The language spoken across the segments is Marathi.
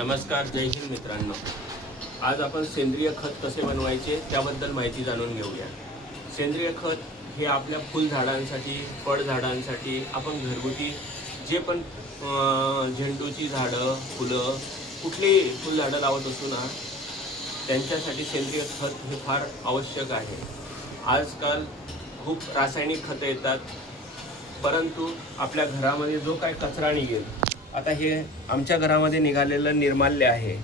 नमस्कार, जय हिंद मित्रांनो. आज आपण सेंद्रिय खत कसे बनवायचे त्याबद्दल माहिती जाणून घेऊया. सेंद्रिय खत हे आपल्या फुलझाडांसाठी, फळझाडांसाठी आपण घरगुती जे पण झेंडूची झाडं, फुलं, कुठलीही फुलझाडं लावत असू ना, त्यांच्यासाठी सेंद्रिय खत हे फार आवश्यक आहे. आजकाल खूप रासायनिक खतं येतात, परंतु आपल्या घरामध्ये जो काही कचरा निघेल, आता हे आमच्या घरामध्ये निघालेलं निर्माल्य आहे.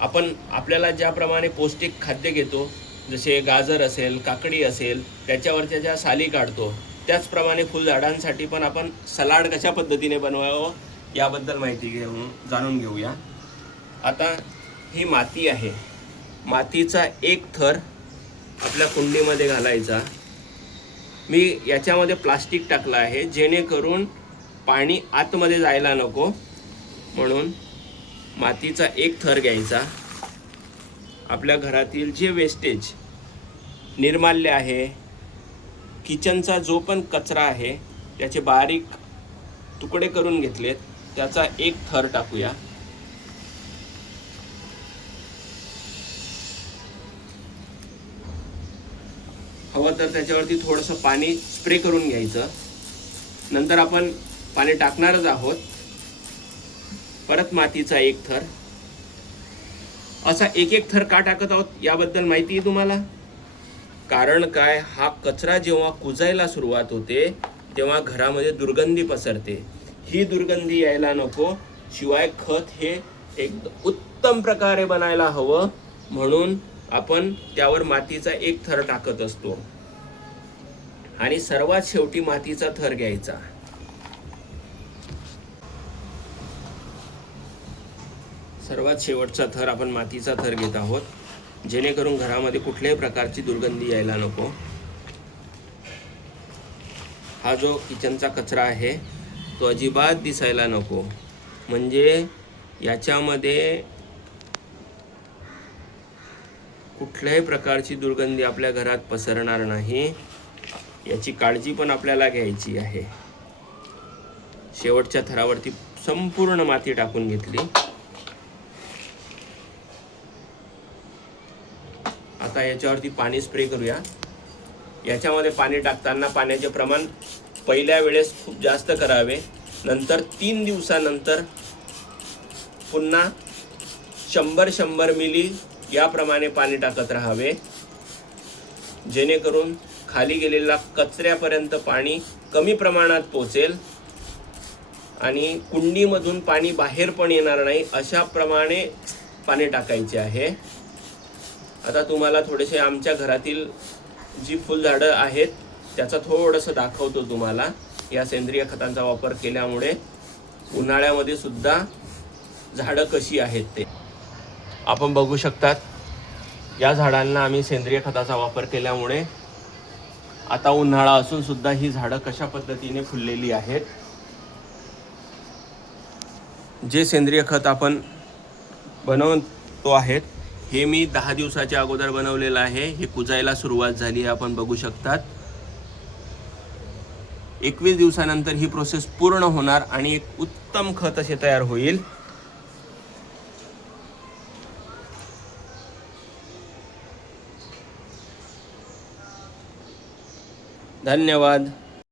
आपण आपल्याला ज्याप्रमाणे पौष्टिक खाद्य घेतो, जसे गाजर असेल, काकडी असेल, त्याच्यावरच्या ज्या साली काढतो, त्याचप्रमाणे फुलझाडांसाठी पण आपण सलाड कशा पद्धतीने बनवावं याबद्दल माहिती जाणून घेऊया. आता ही माती आहे. मातीचा एक थर आपल्या कुंडीमध्ये घालायचा. मी याच्यामध्ये प्लास्टिक टाकलं आहे जेणेकरून पाणी आतमध्ये जायला नको, म्हणून मातीचा एक थर घ्यायचा. आपल्या घरातील जे वेस्टेज निर्माल्य आहे, किचनचा जो पण कचरा आहे, त्याचे बारीक तुकडे करून घेतलेत, त्याचा एक थर टाकूया. हवं तर त्याच्यावरती थोडंसं पाणी स्प्रे करून घ्यायचं. नंतर आपण पाणी टाकणारच आहोत. परत मातीचा एक थर. असा एक एक थर का टाकत आहोत याबद्दल माहिती आहे तुम्हाला? कारण काय, हा कचरा जेव्हा कुजायला सुरुवात होते तेव्हा घरामध्ये दुर्गंधी पसरते. ही दुर्गंधी यायला नको, शिवाय खत हे एक उत्तम प्रकारे बनायला हवं, म्हणून आपण त्यावर मातीचा एक थर टाकत असतो. आणि सर्वात शेवटी मातीचा थर घ्यायचा. सर्वात शेवटचा थर आपण मातीचा थर घेत आहोत, जेणेकरून घरामध्ये कुठल्याही प्रकारची दुर्गंधी यायला नको. हा जो किचनचा कचरा आहे तो अजिबात दिसायला नको, म्हणजे याच्यामध्ये कुठल्याही प्रकारची दुर्गंधी आपल्या घरात पसरणार नाही, याची काळजी पण आपल्याला घ्यायची आहे. शेवटच्या थरावरती संपूर्ण माती टाकून घेतली. आता याच्यावरती पाणी स्प्रे करूया. याच्यामध्ये पाणी टाकताना पाण्याचे प्रमाण पहिल्या वेळेस खूप जास्त करावे, नंतर 3 दिवसानंतर पुन्हा 100 मिली याप्रमाणे पाणी टाकत राहावे, जेणेकरून खाली गेलेला कचऱ्यापर्यंत पाणी कमी प्रमाणात पोचेल आणि कुंडीमधून पाणी बाहेर पण येणार नाही, अशा प्रमाणे पाणी टाकायचे आहे. आता तुम्हाला थोडेसे आमच्या घरातील जी फुलझाडं आहेत त्याचं थोडंसं दाखवतो तुम्हाला. या सेंद्रिय खतांचा वापर केल्यामुळे उन्हाळ्यामध्ये सुद्धा झाडं कशी आहेत ते आपण बघू शकतात. या झाडांना आम्ही सेंद्रिय खताचा वापर केल्यामुळे आता उन्हाळा असून सुद्धा ही झाडं कशा पद्धतीने फुललेली आहेत. जे सेंद्रिय खत आपण बनवतो आहेत हे मी 10 दिवसाच्या अगोदर बनवलेलं आहे. हे कुजायला सुरुवात झाली आहे, आपण बघू शकतात. 21 दिवसानंतर ही प्रोसेस पूर्ण होणार आणि एक उत्तम खत असे तयार होईल. धन्यवाद.